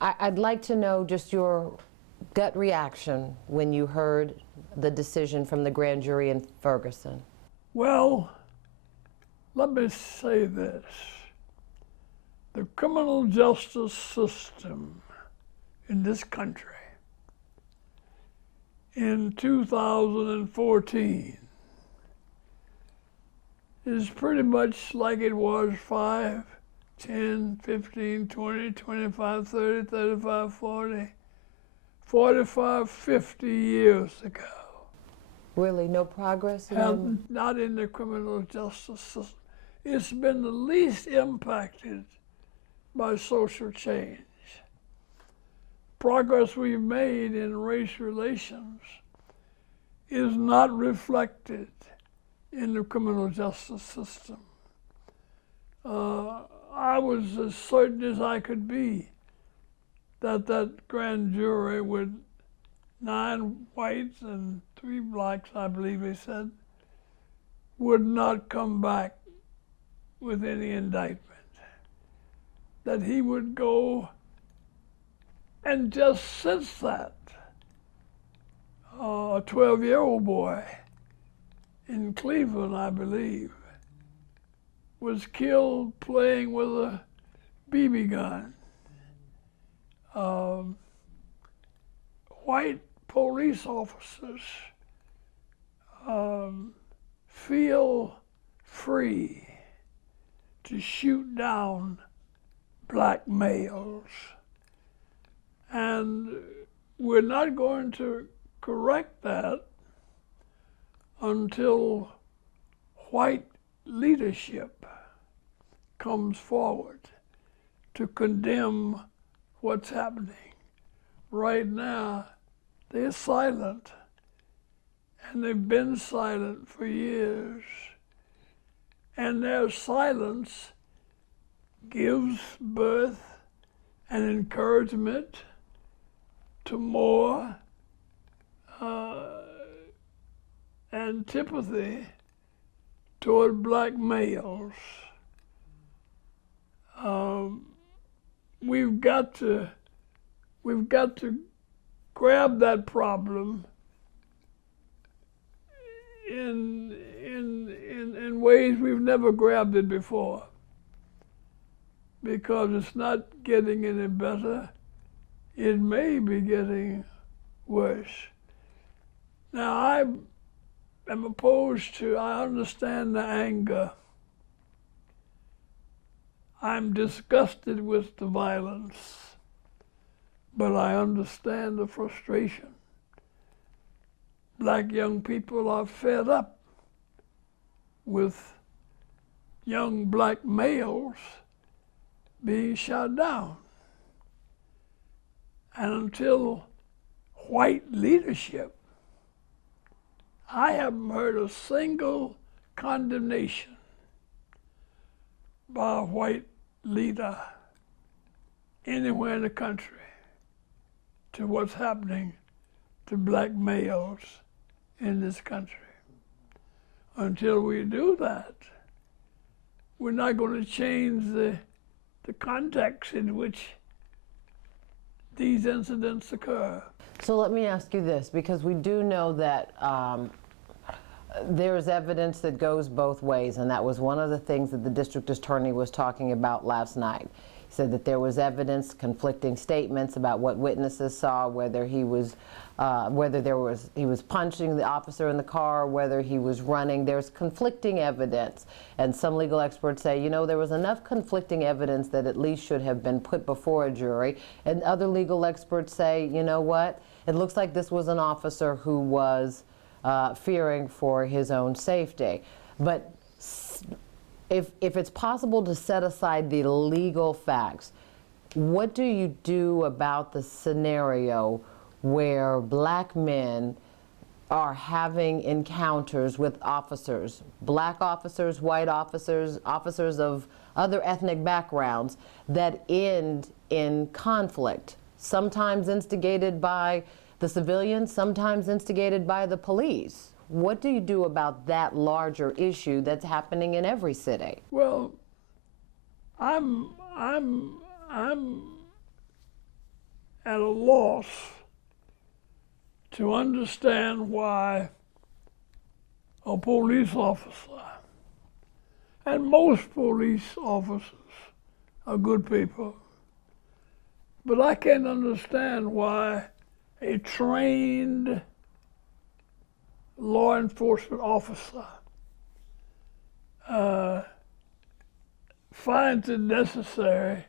I'd like to know just your gut reaction when you heard the decision from the grand jury in Ferguson. Well, let me say this. The criminal justice system in this country in 2014 is pretty much like it was 5, 10, 15, 20, 25, 30, 35, 40, 45, 50 years ago. Really, no progress? Not in the criminal justice system. It's been the least impacted by social change. Progress we've made in race relations is not reflected in the criminal justice system. I was as certain as I could be that that grand jury with 9 whites and 3 blacks, I believe he said, would not come back with any indictment. That he would go, and just since that, a 12-year-old boy in Cleveland, I believe, was killed playing with a BB gun. White police officers feel free to shoot down black males. And we're not going to correct that until white leadership comes forward to condemn what's happening. Right now, they're silent, and they've been silent for years. And their silence gives birth and encouragement to more antipathy toward black males. We've got to grab that problem in ways we've never grabbed it before, because it's not getting any better. It may be getting worse. Now, I am opposed to, I understand the anger. I'm disgusted with the violence, but I understand the frustration. Black young people are fed up with young black males being shot down. And until white leadership, I haven't heard a single condemnation by a white leader anywhere in the country to what's happening to black males in this country. Until we do that, we're not going to change the context in which these incidents occur. So let me ask you this, because we do know that there's evidence that goes both ways, and that was one of the things that the district attorney was talking about last night. He said that there was evidence, conflicting statements about what witnesses saw, whether he was punching the officer in the car, whether he was running. There's conflicting evidence, and some legal experts say, you know, there was enough conflicting evidence that at least should have been put before a jury, and other legal experts say, you know what, it looks like this was an officer who was fearing for his own safety. But if it's possible to set aside the legal facts, what do you do about the scenario where black men are having encounters with officers, black officers, white officers, officers of other ethnic backgrounds, that end in conflict, sometimes instigated by the civilians, sometimes instigated by the police? What do you do about that larger issue that's happening in every city? Well, I'm at a loss to understand why a police officer, and most police officers are good people, but I can't understand why a trained law enforcement officer finds it necessary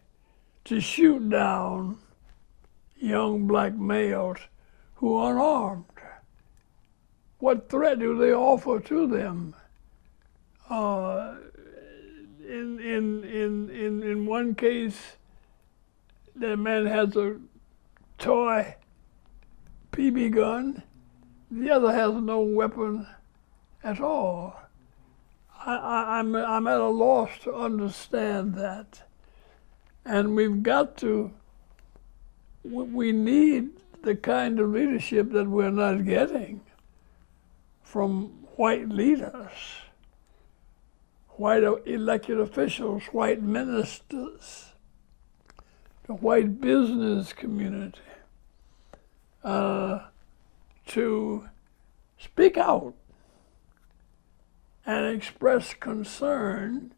to shoot down young black males who are unarmed. What threat do they offer to them? In one case, the man has a toy PB gun. The other has no weapon at all. I'm at a loss to understand that. And we've got to, we need the kind of leadership that we're not getting from white leaders, white elected officials, white ministers, the white business community, to speak out and express concern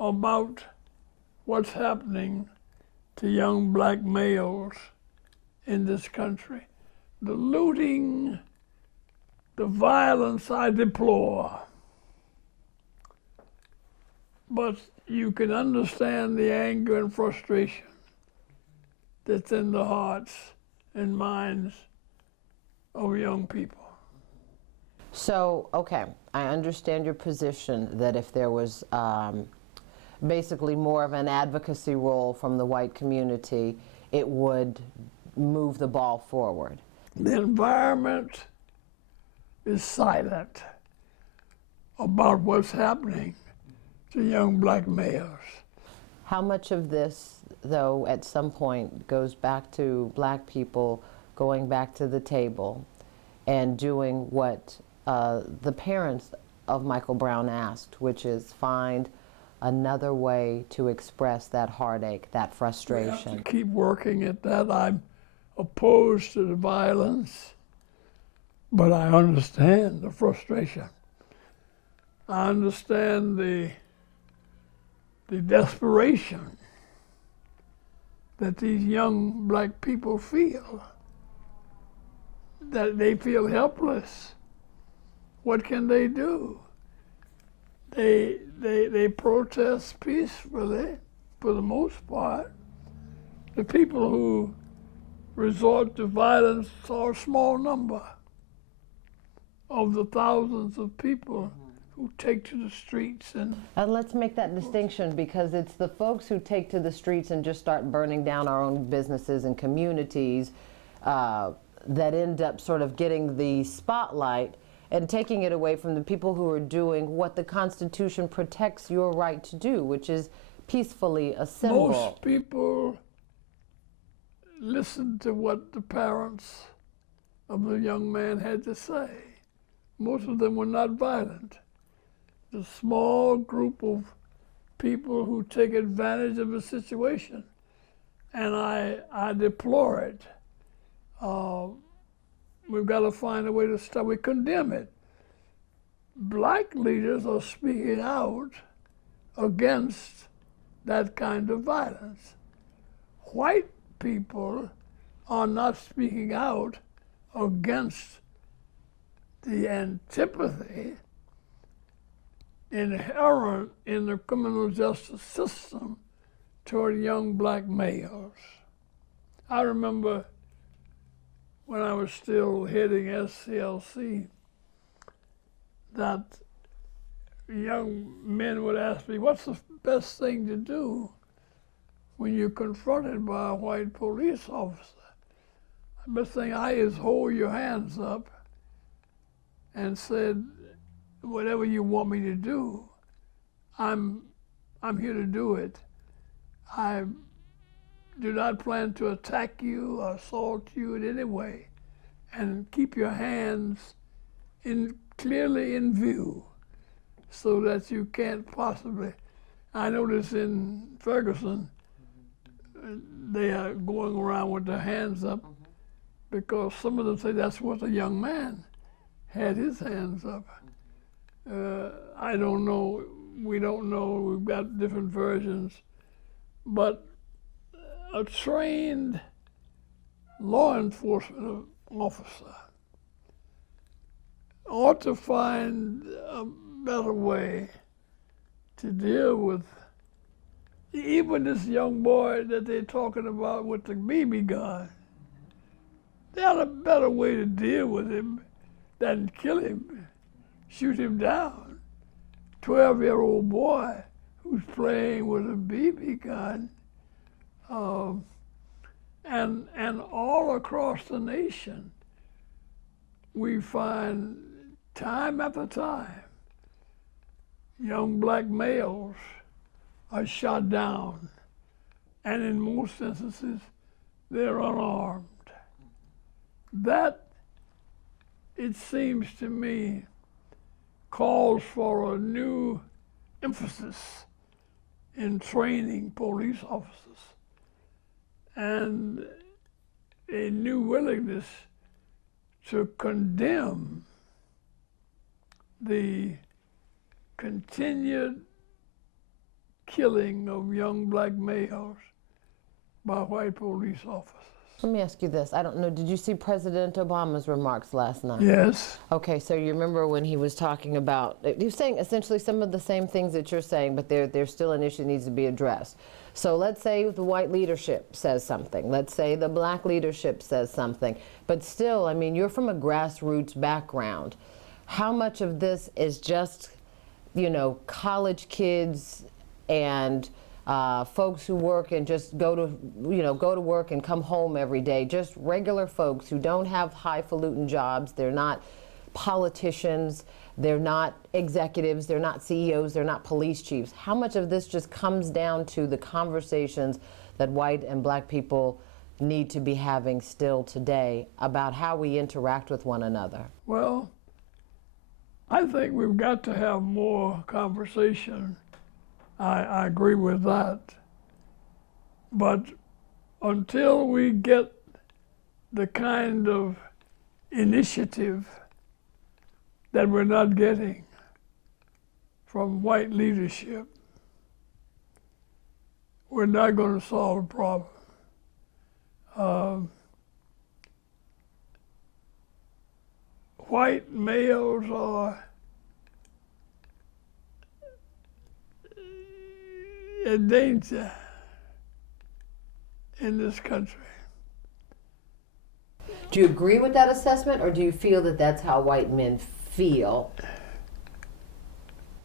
about what's happening to young black males in this country. The looting, the violence I deplore. But you can understand the anger and frustration that's in the hearts and minds of young people. So, okay, I understand your position that if there was basically more of an advocacy role from the white community, it would move the ball forward. The environment is silent about what's happening to young black males. How much of this, though, at some point goes back to black people going back to the table and doing what the parents of Michael Brown asked, which is find another way to express that heartache, that frustration? We have to keep working at that. I'm opposed to the violence, but I understand the frustration. I understand the desperation that these young black people feel, that they feel helpless. What can they do? They protest peacefully, for the most part. The people who resort to violence are a small number of the thousands of people who take to the streets. And let's make that distinction, because it's the folks who take to the streets and just start burning down our own businesses and communities that end up sort of getting the spotlight and taking it away from the people who are doing what the Constitution protects your right to do, which is peacefully assemble. most people listened to what the parents of the young man had to say. Most of them were not violent. The small group of people who take advantage of the situation, and I deplore it. We've got to find a way to stop. We condemn it. Black leaders are speaking out against that kind of violence. White people are not speaking out against the antipathy inherent in the criminal justice system toward young black males. I remember when I was still heading SCLC, that young men would ask me, what's the best thing to do when you're confronted by a white police officer? The best thing is hold your hands up and said, whatever you want me to do, I'm here to do it. I do not plan to attack you or assault you in any way. And keep your hands clearly in view so that you can't possibly. I noticed in Ferguson, they are going around with their hands up because some of them say that's what the young man had his hands up. I don't know. We don't know. We've got different versions. But a trained law enforcement officer ought to find a better way to deal with even this young boy that they're talking about with the BB gun. They had a better way to deal with him than kill him, shoot him down. 12-year-old boy who's playing with a BB gun. And all across the nation, we find time after time, young black males are shot down, and in most instances, they're unarmed. That, it seems to me, calls for a new emphasis in training police officers and a new willingness to condemn the continued killing of young black males by white police officers. Let me ask you this. I don't know, did you see President Obama's remarks last night? Yes. Okay, so you remember when he was talking about, he was saying essentially some of the same things that you're saying, but there's still an issue that needs to be addressed. So let's say the white leadership says something. Let's say the black leadership says something. But still, I mean, you're from a grassroots background. How much of this is just, you know, college kids and folks who work and just go to work and come home every day, just regular folks who don't have highfalutin jobs, they're not politicians, they're not executives, they're not CEOs, they're not police chiefs. How much of this just comes down to the conversations that white and black people need to be having still today about how we interact with one another? Well, I think we've got to have more conversation. I agree with that. But until we get the kind of initiative that we're not getting from white leadership, we're not going to solve the problem. White males are a danger in this country. Do you agree with that assessment, or do you feel that that's how white men feel?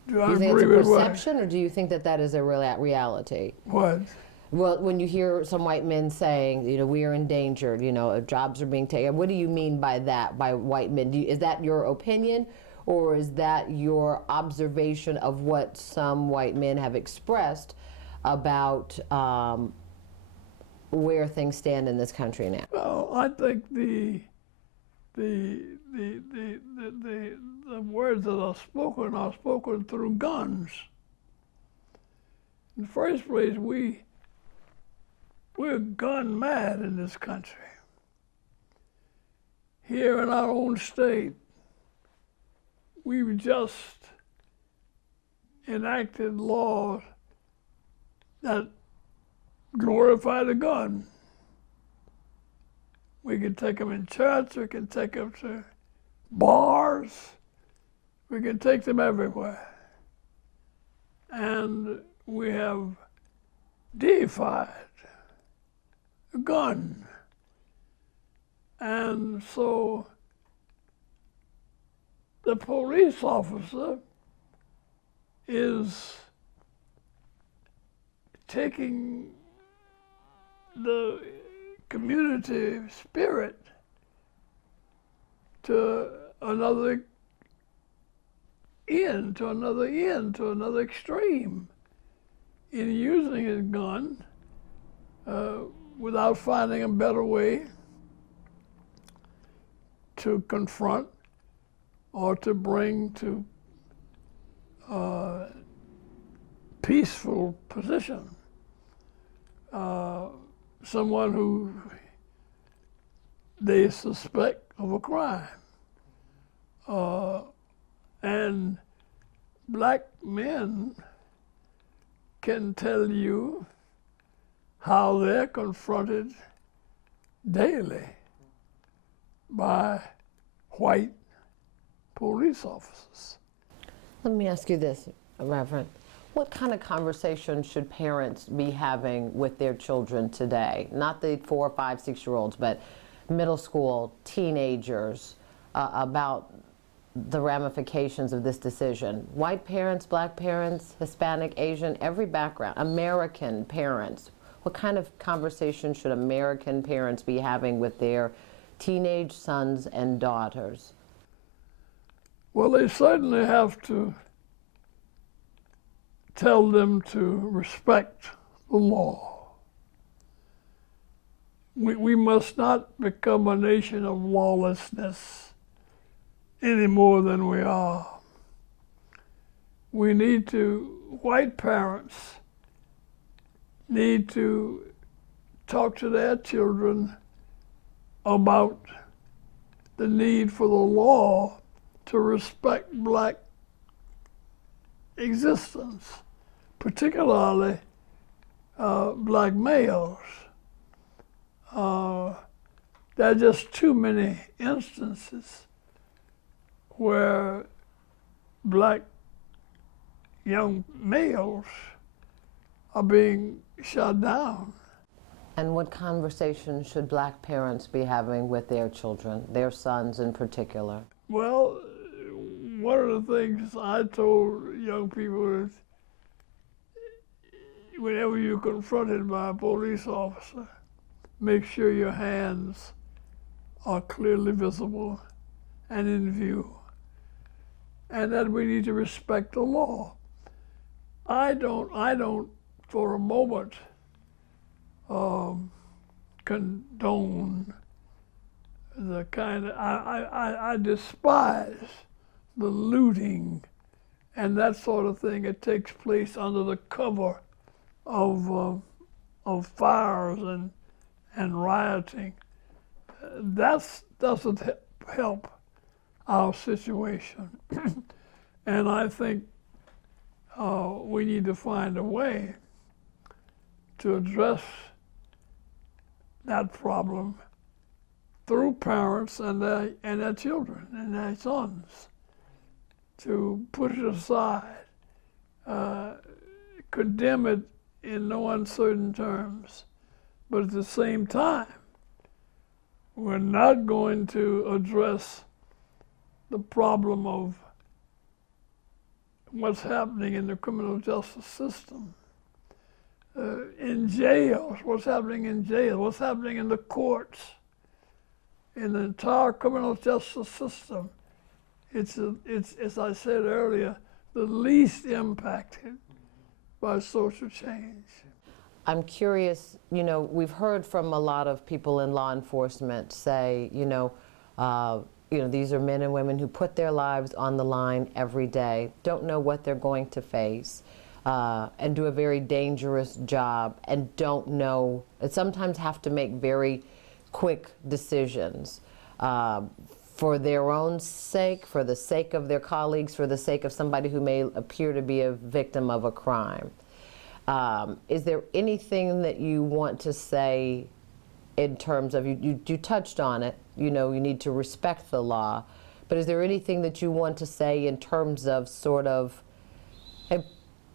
Do I you think agree it's a with perception, or do you think that that is a reality? What? Well, when you hear some white men saying, you know, we are endangered, you know, jobs are being taken, what do you mean by that, by white men? Is that your opinion, or is that your observation of what some white men have expressed about where things stand in this country now? Well, I think the words that are spoken through guns. In the first place, we're gun mad in this country. Here in our own state, we've just enacted laws that glorify the gun. We can take them in church, we can take them to bars, we can take them everywhere. And we have deified a gun. And so the police officer is taking the community spirit to another end, to another extreme in using his gun without finding a better way to confront or to bring to peaceful position. someone who they suspect of a crime. And black men can tell you how they're confronted daily by white police officers. Let me ask you this, Reverend. What kind of conversation should parents be having with their children today? Not the 4, 5, 6-year-olds, but middle school, teenagers, about the ramifications of this decision? White parents, black parents, Hispanic, Asian, every background, American parents. What kind of conversation should American parents be having with their teenage sons and daughters? Well, they certainly have to tell them to respect the law. We must not become a nation of lawlessness any more than we are. We need to, white parents need to talk to their children about the need for the law to respect black existence, particularly black males. There are just too many instances where black young males are being shot down. And what conversation should black parents be having with their children, their sons in particular? Well, one of the things I told young people is whenever you're confronted by a police officer, make sure your hands are clearly visible and in view, and that we need to respect the law. I don't for a moment condone the kind of, I despise the looting and that sort of thing that takes place under the cover of fires and rioting. That doesn't help our situation. And I think we need to find a way to address that problem through parents and their children and their sons, to put it aside, condemn it in no uncertain terms, but at the same time, we're not going to address the problem of what's happening in the criminal justice system. In jails, what's happening in jail, what's happening in the courts, in the entire criminal justice system. It's, as I said earlier, the least impacted by social change. I'm curious, we've heard from a lot of people in law enforcement say, these are men and women who put their lives on the line every day, don't know what they're going to face, and do a very dangerous job, and don't know, and sometimes have to make very quick decisions for their own sake, for the sake of their colleagues, for the sake of somebody who may appear to be a victim of a crime. Is there anything that you want to say in terms of, you touched on it, you need to respect the law, but is there anything that you want to say in terms of sort of, hey,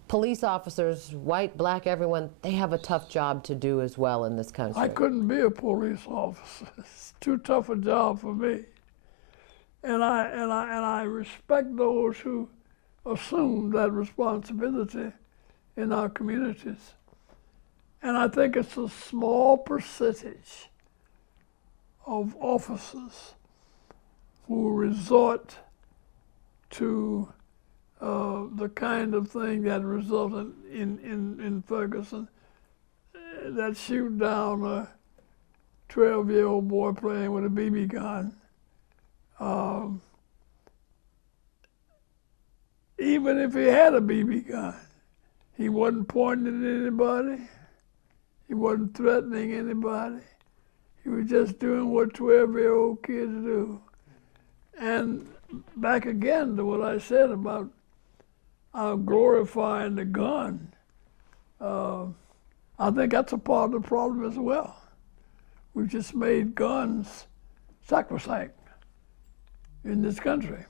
police officers, white, black, everyone, they have a tough job to do as well in this country? I couldn't be a police officer. It's too tough a job for me. And I respect those who assume that responsibility in our communities. And I think it's a small percentage of officers who resort to the kind of thing that resulted in Ferguson, that shoot down a 12-year-old boy playing with a BB gun. Even if he had a BB gun, he wasn't pointing at anybody. He wasn't threatening anybody. He was just doing what 12-year-old kids do. And back again to what I said about glorifying the gun, I think that's a part of the problem as well. We've just made guns sacrosanct in this country.